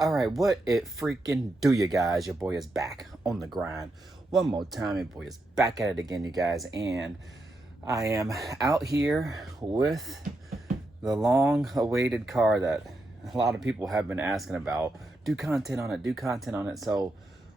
All right, what it freaking do, you guys? Your boy is back on the grind. One more time, your boy is back at it again, you guys. And I am out here with the long-awaited car that a lot of people have been asking about. Do content on it, do content on it. So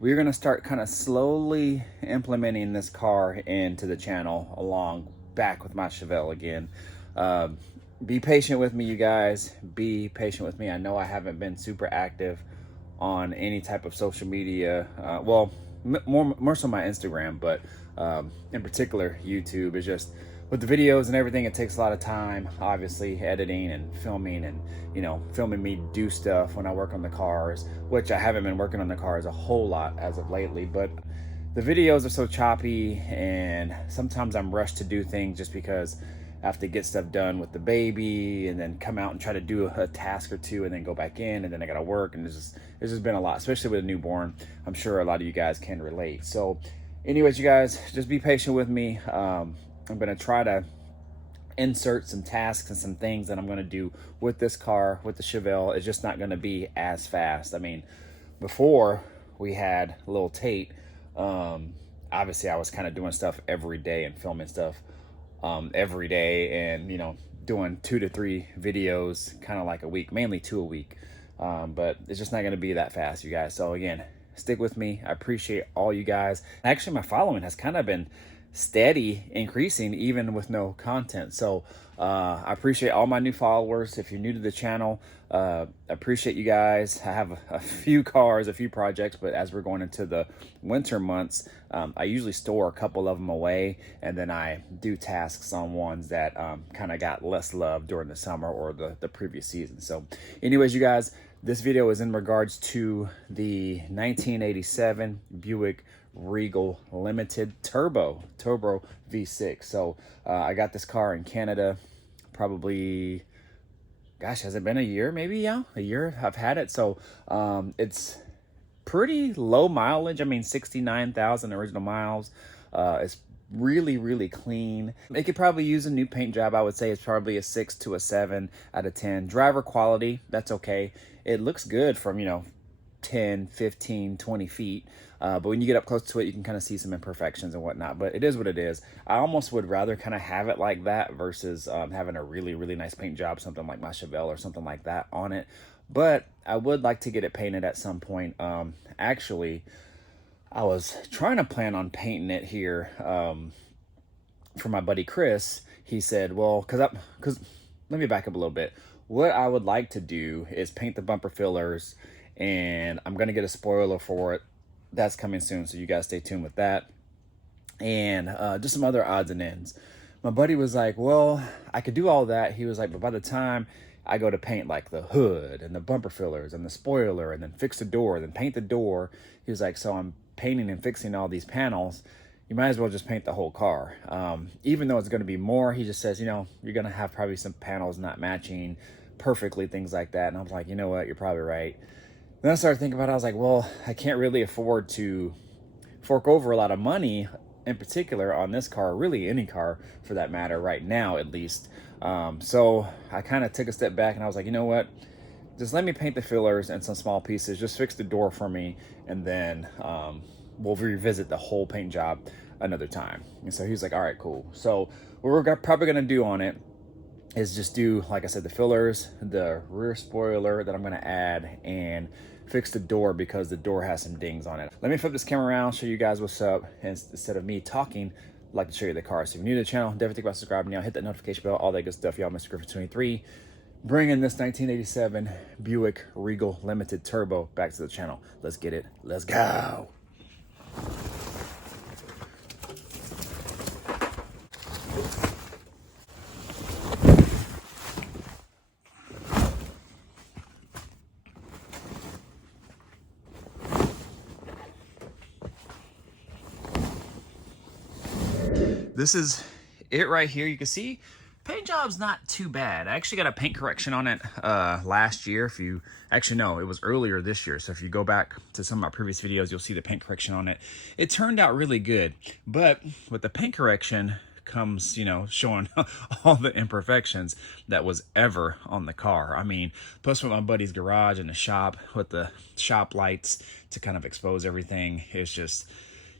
we're going to start kind of slowly implementing this car into the channel along back with my Chevelle again. Be patient with me, you guys. Be patient with me. I know I haven't been super active on any type of social media. Well, more so my Instagram, but in particular YouTube. Is just with the videos and everything, it takes a lot of time, obviously, editing and filming, and filming me do stuff when I work on the cars, which I haven't been working on the cars a whole lot as of lately. But the videos are so choppy, and sometimes I'm rushed to do things just because I have to get stuff done with the baby and then come out and try to do a task or two and then go back in, and then I gotta work, and there's just been a lot, especially with a newborn. I'm sure a lot of you guys can relate. So anyways, you guys, just be patient with me. I'm gonna try to insert some tasks and some things that I'm gonna do with this car, with the Chevelle. It's just not gonna be as fast. I mean, before we had little Tate, obviously I was kind of doing stuff every day and filming stuff every day, and doing 2 to 3 videos kind of like a week, mainly 2 a week. But it's just not going to be that fast, you guys. So again, stick with me. I appreciate all you guys. Actually, my following has kind of been steady increasing even with no content. So I appreciate all my new followers. If you're new to the channel, I appreciate you guys. I have a few cars, a few projects, but as we're going into the winter months, I usually store a couple of them away, and then I do tasks on ones that kind of got less love during the summer or the previous season. So anyways, you guys, this video is in regards to the 1987 Buick Regal Limited Turbo V6. So I got this car in Canada, probably, gosh, has it been a year? Maybe, yeah, a year I've had it. So it's pretty low mileage. I mean, 69,000 original miles. It's really clean. It could probably use a new paint job. I would say it's probably a 6 to a 7 out of 10. Driver quality, that's okay. It looks good from 10, 15, 20 feet. But when you get up close to it, you can kind of see some imperfections and whatnot. But it is what it is. I almost would rather kind of have it like that versus having a really nice paint job, something like my Chevelle or something like that on it. But I would like to get it painted at some point. Actually, I was trying to plan on painting it here for my buddy Chris. He said, well, because let me back up a little bit. What I would like to do is paint the bumper fillers, and I'm going to get a spoiler for it. That's coming soon, so you guys stay tuned with that. And just some other odds and ends. My buddy was like, well, I could do all that. He was like, but by the time I go to paint like the hood and the bumper fillers and the spoiler and then fix the door, then paint the door, he was like, so I'm painting and fixing all these panels, you might as well just paint the whole car. Even though it's going to be more, he just says, you're going to have probably some panels not matching perfectly, things like that. And I was like, you know what, you're probably right. Then I started thinking about it. I was like, well, I can't really afford to fork over a lot of money, in particular on this car, really any car for that matter, right now at least. So I kind of took a step back and I was like, you know what? Just let me paint the fillers and some small pieces. Just fix the door for me, and then we'll revisit the whole paint job another time. And so he was like, all right, cool. So what we're probably going to do on it is just do, like I said, the fillers, the rear spoiler that I'm going to add, and fix the door because the door has some dings on it. Let me flip this camera around, show you guys what's up, and instead of me talking, I'd like to show you the car. So if you're new to the channel, definitely think about subscribing now, hit that notification bell, all that good stuff. Y'all, Mr. Griffin 23, bringing this 1987 Buick Regal Limited Turbo back to the channel. Let's get it. Let's go. This is it right here. You can see paint job's not too bad. I actually got a paint correction on it last year. If you actually know, it was earlier this year. So if you go back to some of my previous videos, you'll see the paint correction on it. It turned out really good. But with the paint correction comes, you know, showing all the imperfections that was ever on the car. I mean, plus with my buddy's garage and the shop with the shop lights to kind of expose everything, it's just,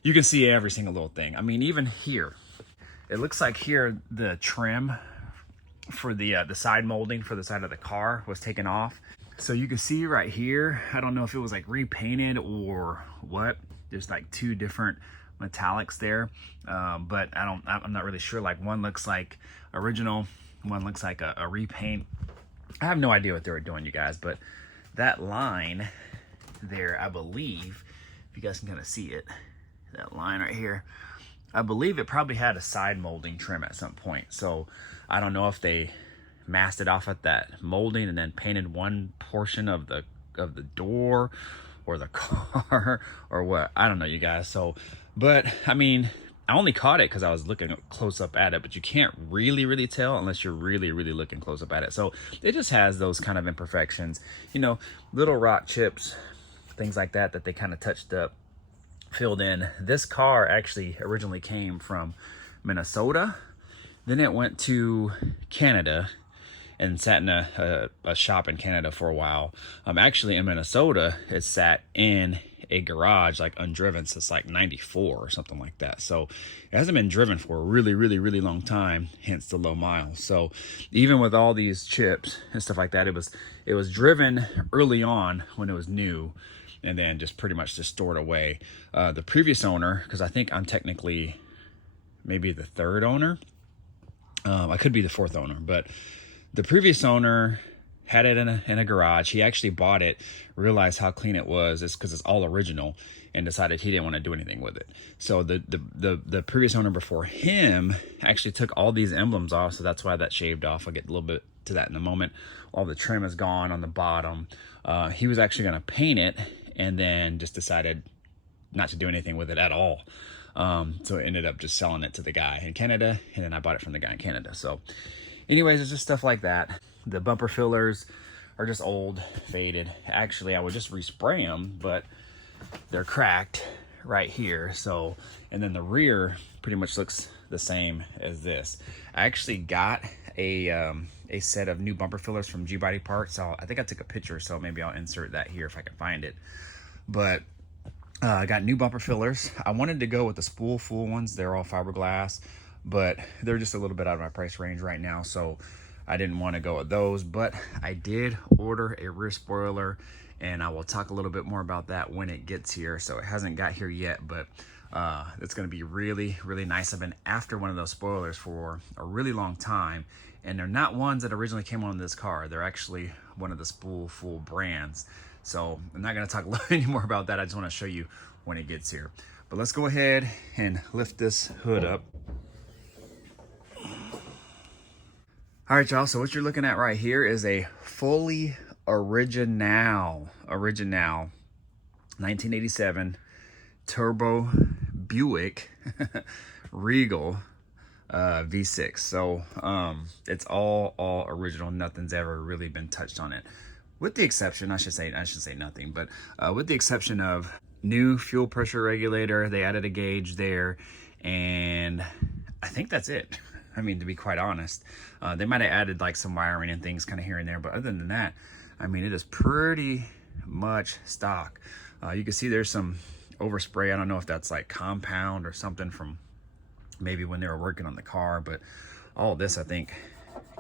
you can see every single little thing. I mean, even here, it looks like here the trim for the side molding for the side of the car was taken off. So you can see right here, I don't know if it was like repainted or what. There's like two different metallics there, but I'm not really sure. Like one looks like original, one looks like a repaint. I have no idea what they were doing, you guys, but that line there, I believe, if you guys can kind of see it, that line right here, I believe it probably had a side molding trim at some point. So I don't know if they masked it off at that molding and then painted one portion of the door or the car or what. I don't know, you guys. So, but I mean, I only caught it because I was looking close up at it, but you can't really tell unless you're really looking close up at it. So it just has those kind of imperfections, you know, little rock chips, things like that they kind of touched up, filled in. This car actually originally came from Minnesota. Then it went to Canada and sat in a shop in Canada for a while. Actually in Minnesota, it sat in a garage, like undriven, since like 94 or something like that. So it hasn't been driven for a really long time, hence the low miles. So even with all these chips and stuff like that, it was driven early on when it was new, and then just pretty much just stored away. The previous owner, because I think I'm technically maybe the third owner, I could be the fourth owner, but the previous owner had it in a garage. He actually bought it, realized how clean it was, it's because it's all original, and decided he didn't want to do anything with it. So the previous owner before him actually took all these emblems off, so that's why that shaved off. I'll get a little bit to that in a moment. All the trim is gone on the bottom. He was actually going to paint it, and then just decided not to do anything with it at all. So it ended up just selling it to the guy in Canada, and then I bought it from the guy in Canada. So anyways, it's just stuff like that. The bumper fillers are just old, faded. Actually, I would just respray them, but they're cracked right here. So, and then the rear pretty much looks the same as this. I actually got a set of new bumper fillers from G-Body Parts. So I think I took a picture, so maybe I'll insert that here if I can find it. But I got new bumper fillers. I wanted to go with the spool full ones. They're all fiberglass, but they're just a little bit out of my price range right now, so I didn't want to go with those. But I did order a rear spoiler, and I will talk a little bit more about that when it gets here. So it hasn't got here yet, but it's going to be really nice. I've been after one of those spoilers for a really long time, and they're not ones that originally came on this car. They're actually one of the spool full brands. So I'm not going to talk any more about that. I just want to show you when it gets here. But let's go ahead and lift this hood up. All right, y'all, so what you're looking at right here is a fully original 1987 Turbo Buick Regal V6. So it's all original. Nothing's ever really been touched on it, with the exception, I should say nothing, but with the exception of new fuel pressure regulator. They added a gauge there, and I think that's it. I mean, to be quite honest, they might have added like some wiring and things kind of here and there, but other than that, I mean, it is pretty much stock. You can see there's some overspray. I don't know if that's like compound or something from maybe when they were working on the car, but all this I think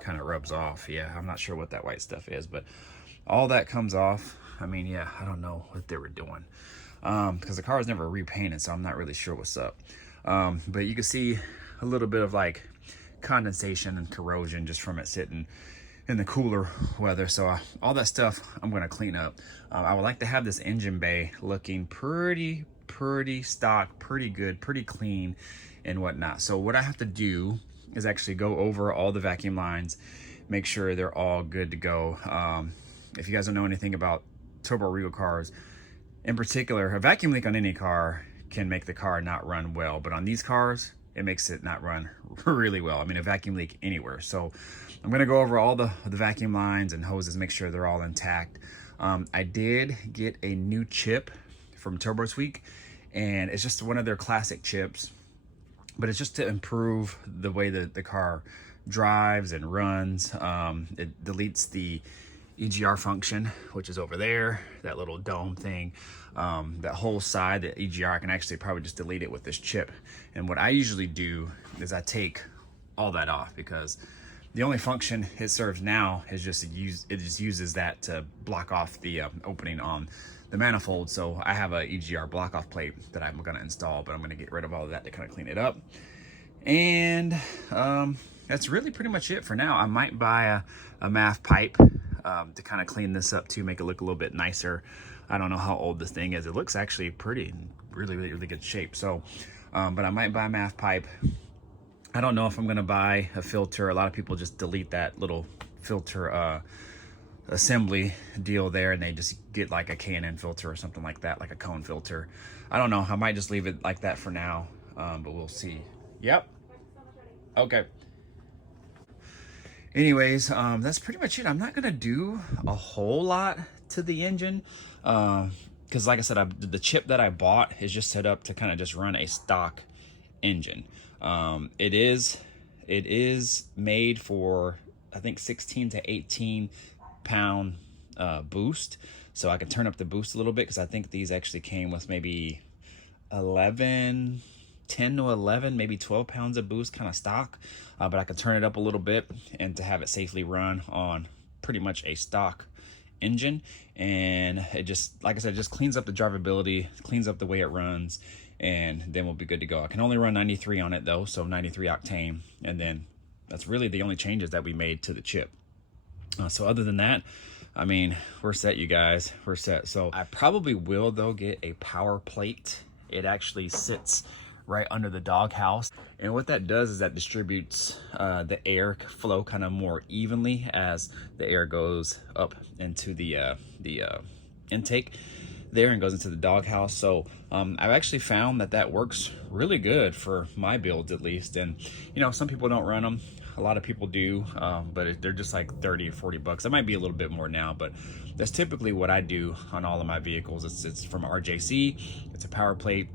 kind of rubs off. Yeah, I'm not sure what that white stuff is, but all that comes off. I mean, yeah, I don't know what they were doing, because the car was never repainted, so I'm not really sure what's up. But you can see a little bit of like condensation and corrosion just from it sitting in the cooler weather. So all that stuff I'm going to clean up. I would like to have this engine bay looking pretty stock, pretty good, pretty clean and whatnot. So what I have to do is actually go over all the vacuum lines, make sure they're all good to go. If you guys don't know anything about Turbo Regal cars, in particular, a vacuum leak on any car can make the car not run well, but on these cars, it makes it not run really well. I mean, a vacuum leak anywhere. So I'm gonna go over all the vacuum lines and hoses, make sure they're all intact. I did get a new chip from Turbo Tweak, and it's just one of their classic chips. but it's just to improve the way that the car drives and runs. It deletes the EGR function, which is over there, that little dome thing. That whole side, the EGR, I can actually probably just delete it with this chip. And what I usually do is I take all that off, because the only function it serves now is just it just uses that to block off the opening on the manifold. So I have a EGR block off plate that I'm going to install, but I'm going to get rid of all of that to kind of clean it up. And that's really pretty much it for now. I might buy a MAF pipe to kind of clean this up too, make it look a little bit nicer. I don't know how old this thing is. It looks actually really good shape. So, but I might buy a MAF pipe. I don't know if I'm gonna buy a filter. A lot of people just delete that little filter assembly deal there, and they just get like a K&N filter or something like that, like a cone filter. I don't know. I might just leave it like that for now, but we'll see. Yep. Okay. Anyways, that's pretty much it. I'm not gonna do a whole lot to the engine, because like I said, the chip that I bought is just set up to kind of just run a stock engine. It is made for, I think, 16 to 18 pound boost, so I can turn up the boost a little bit, because I think these actually came with maybe 10 to 11, maybe 12 pounds of boost kind of stock, but I can turn it up a little bit and to have it safely run on pretty much a stock engine. And it just, like I said, just cleans up the drivability, cleans up the way it runs, and then we'll be good to go. I can only run 93 on it though, so 93 octane, and then that's really the only changes that we made to the chip. So other than that, I mean, we're set, you guys, we're set. So I probably will though get a power plate. It actually sits right under the doghouse, and what that does is that distributes the air flow kind of more evenly as the air goes up into the intake there and goes into the doghouse. So I've actually found that works really good for my builds, at least. And you know, some people don't run them, a lot of people do, but they're just like 30 or 40 bucks. That might be a little bit more now, but that's typically what I do on all of my vehicles. It's from RJC. It's a power plate,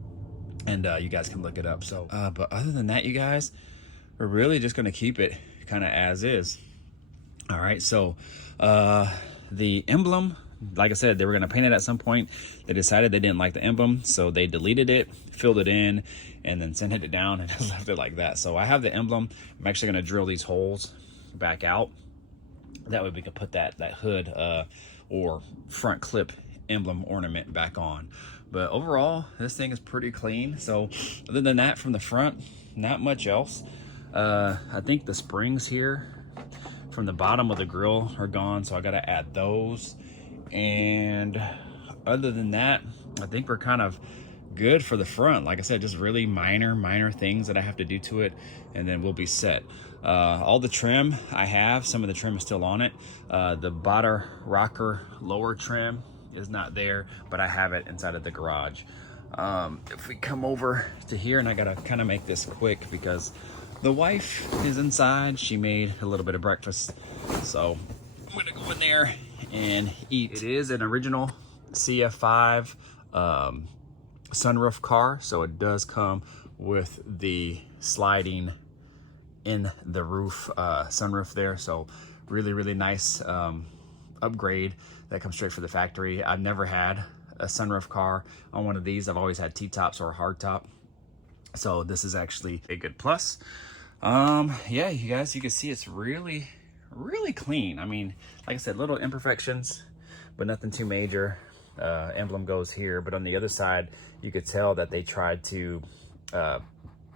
and you guys can look it up. So but other than that, you guys, we're really just going to keep it kind of as is. All right, so the emblem, like I said, they were going to paint it at some point. They decided they didn't like the emblem, so they deleted it, filled it in, and then sent it down and just left it like that. So I have the emblem. I'm actually going to drill these holes back out. That way we can put that hood or front clip emblem ornament back on. But overall, this thing is pretty clean. So other than that, from the front, not much else. I think the springs here from the bottom of the grill are gone, so I got to add those. And other than that, I think we're kind of good for the front. Like I said, just really minor things that I have to do to it, and then we'll be set. All the trim I have, some of the trim is still on it. The bottom rocker lower trim is not there, but I have it inside of the garage. If we come over to here, and I gotta kind of make this quick because the wife is inside. She made a little bit of breakfast, so I'm gonna go in there and eat. It is an original CF5 sunroof car, so it does come with the sliding in the roof sunroof there. So really nice upgrade that comes straight from the factory. I've never had a sunroof car on one of these. I've always had T-tops or a hard top, so this is actually a good plus. Yeah, you guys, you can see it's really clean. I mean, like I said, little imperfections, but nothing too major. Emblem goes here, but on the other side, you could tell that they tried to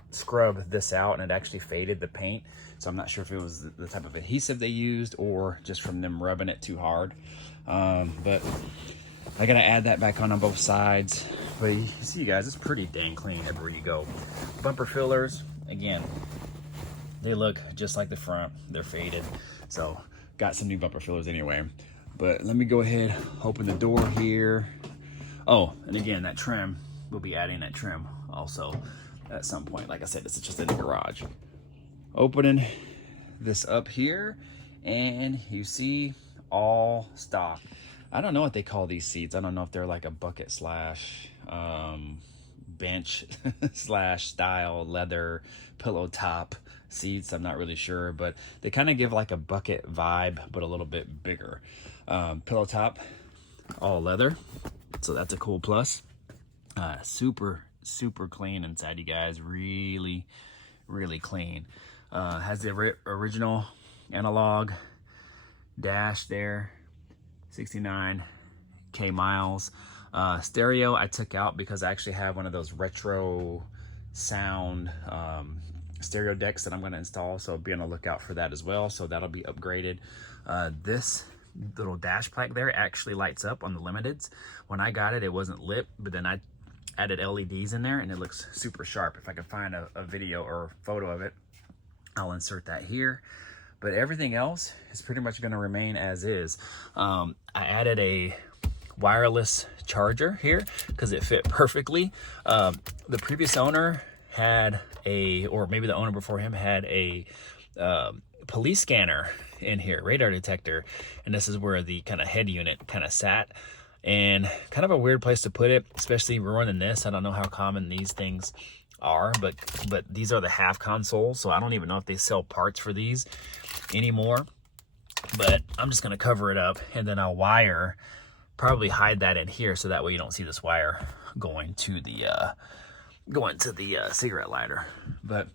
scrub this out, and it actually faded the paint. So I'm not sure if it was the type of adhesive they used or just from them rubbing it too hard. But I gotta add that back on both sides. But you see, you guys, it's pretty dang clean everywhere you go. Bumper fillers, again, they look just like the front. They're faded, so got some new bumper fillers anyway. But let me go ahead, open the door here. Oh, and again, that trim, we'll be adding that trim also at some point. Like I said, this is just in the garage. Opening this up here, and you see all stock. I don't know what they call these seats. I don't know if they're like a bucket slash bench slash style leather pillow top seats. I'm not really sure, but they kind of give like a bucket vibe, but a little bit bigger. Pillow top, all leather, so that's a cool plus. Super clean inside, you guys. Really clean. Has the original analog dash there, 69K miles. Stereo I took out because I actually have one of those retro sound stereo decks that I'm going to install, so be on the lookout for that as well. So that'll be upgraded. This little dash plaque there actually lights up on the Limiteds. When I got it, it wasn't lit, but then I added LEDs in there and it looks super sharp. If I can find a video or a photo of it, I'll insert that here. But everything else is pretty much going to remain as is. I added a wireless charger here because it fit perfectly. The previous owner had or maybe the owner before him had a police scanner in here, radar detector, and this is where the kind of head unit kind of sat, and kind of a weird place to put it, especially running this. I don't know how common these things are, but these are the half consoles, so I don't even know if they sell parts for these anymore. But I'm just gonna cover it up, and then I'll probably hide that in here so that way you don't see this wire going to the cigarette lighter. But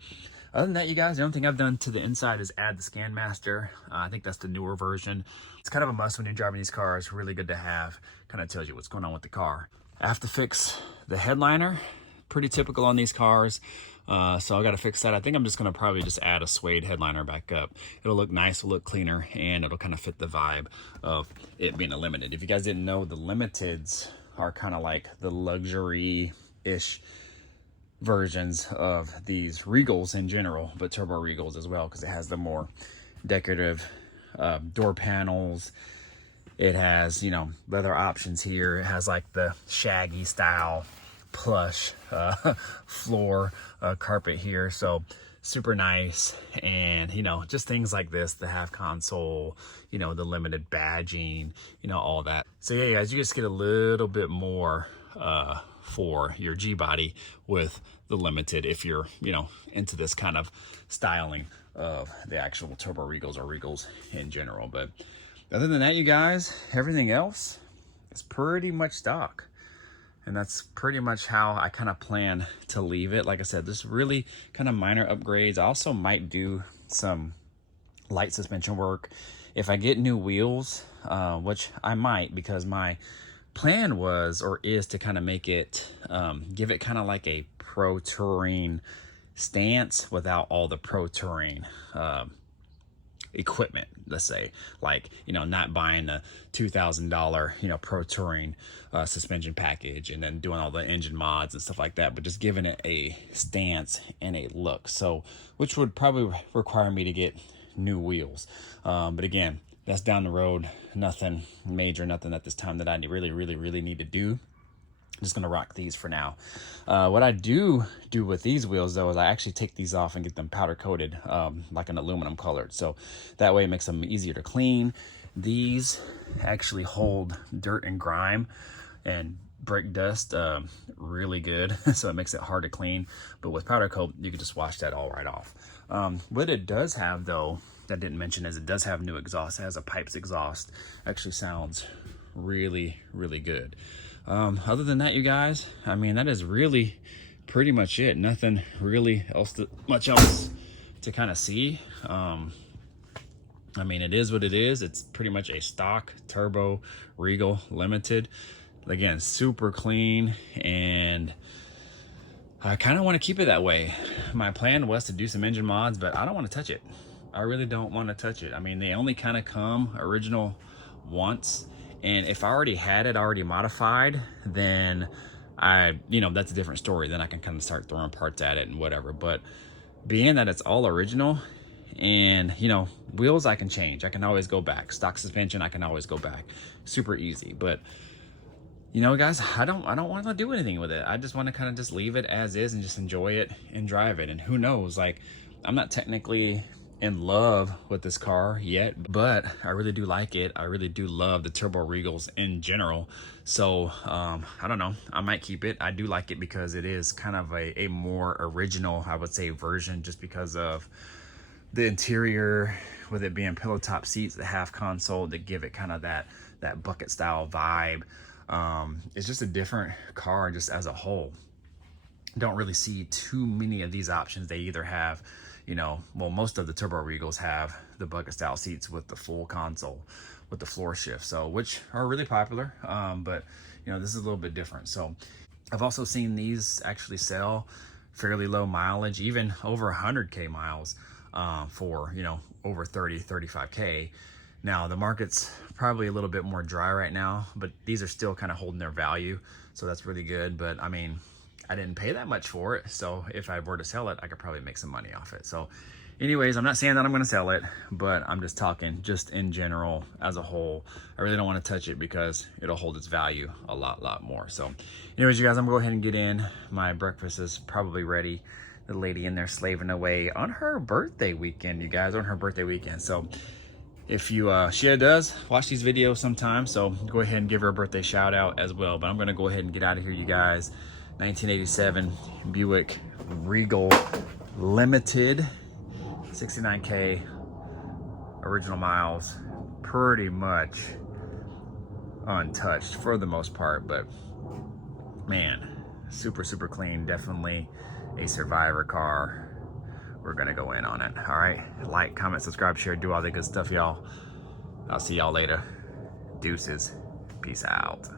other than that, you guys, the only thing I've done to the inside is add the Scan Master. I think that's the newer version. It's kind of a must when you're driving these cars. Really good to have. Kind of tells you what's going on with the car. I have to fix the headliner. Pretty typical on these cars. So I got to fix that. I think I'm just going to probably just add a suede headliner back up. It'll look nice, it'll look cleaner, and it'll kind of fit the vibe of it being a Limited. If you guys didn't know, the Limiteds are kind of like the luxury-ish versions of these Regals in general, but Turbo Regals as well, because it has the more decorative door panels. It has, you know, leather options here. It has like the shaggy style plush floor carpet here, so super nice. And you know, just things like this, the half console, you know, the Limited badging, you know, all that. So yeah, guys, you just get a little bit more for your G-body with the Limited if you're, you know, into this kind of styling of the actual Turbo Regals or Regals in general. But other than that, you guys, everything else is pretty much stock. And that's pretty much how I kind of plan to leave it. Like I said, this really kind of minor upgrades. I also might do some light suspension work if I get new wheels, which I might, because my plan was or is to kind of make it, give it kind of like a pro touring stance without all the pro touring equipment. Let's say, like, you know, not buying a $2,000 you know pro touring suspension package and then doing all the engine mods and stuff like that, but just giving it a stance and a look. So which would probably require me to get new wheels, but again, that's down the road. Nothing major, nothing at this time that I really need to do. I'm just gonna rock these for now. What I do with these wheels though is I actually take these off and get them powder coated, like an aluminum colored, so that way it makes them easier to clean. These actually hold dirt and grime and brake dust really good, so it makes it hard to clean. But with powder coat, you can just wash that all right off. What it does have though, that I didn't mention, is it does have new exhaust. It has a pipes exhaust. Actually sounds really good. Other than that, you guys, I mean, that is really pretty much it. Nothing really much else to kind of see. I mean, it is what it is. It's pretty much a stock Turbo Regal Limited. Again, super clean, and I kind of want to keep it that way. My plan was to do some engine mods, but I don't want to touch it. I really don't want to touch it. I mean, they only kind of come original once, and if I already had it already modified, then you know, that's a different story. Then I can kind of start throwing parts at it and whatever. But being that it's all original, and you know, wheels I can change. I can always go back. Stock suspension, I can always go back. Super easy. But you know, guys, I don't want to do anything with it. I just want to kind of just leave it as is and just enjoy it and drive it. And who knows, like, I'm not technically in love with this car yet, but I really do like it. I really do love the Turbo Regals in general. So I don't know, I might keep it. I do like it because it is kind of a more original, I would say, version, just because of the interior, with it being pillow top seats, the half console that give it kind of that bucket style vibe. It's just a different car just as a whole. Don't really see too many of these options. They either have, you know, well, most of the Turbo Regals have the bucket style seats with the full console with the floor shift, so which are really popular, but you know, this is a little bit different. So I've also seen these actually sell fairly low mileage, even over 100k miles, for, you know, over 35k. Now the market's probably a little bit more dry right now, but these are still kind of holding their value, so that's really good. But I mean, I didn't pay that much for it, so if I were to sell it, I could probably make some money off it. So anyways, I'm not saying that I'm going to sell it, but I'm just talking just in general as a whole. I really don't want to touch it because it'll hold its value a lot more. So anyways, you guys, I'm going to go ahead and get in. My breakfast is probably ready. The lady in there slaving away on her birthday weekend, you guys, on her birthday weekend. So if you, she does watch these videos sometimes, so go ahead and give her a birthday shout out as well. But I'm going to go ahead and get out of here, you guys. 1987 Buick Regal Limited, 69k original miles, pretty much untouched for the most part, but man, super clean. Definitely a survivor car. We're gonna go in on it. All right, like, comment, subscribe, share, do all the good stuff, y'all. I'll see y'all later. Deuces. Peace out.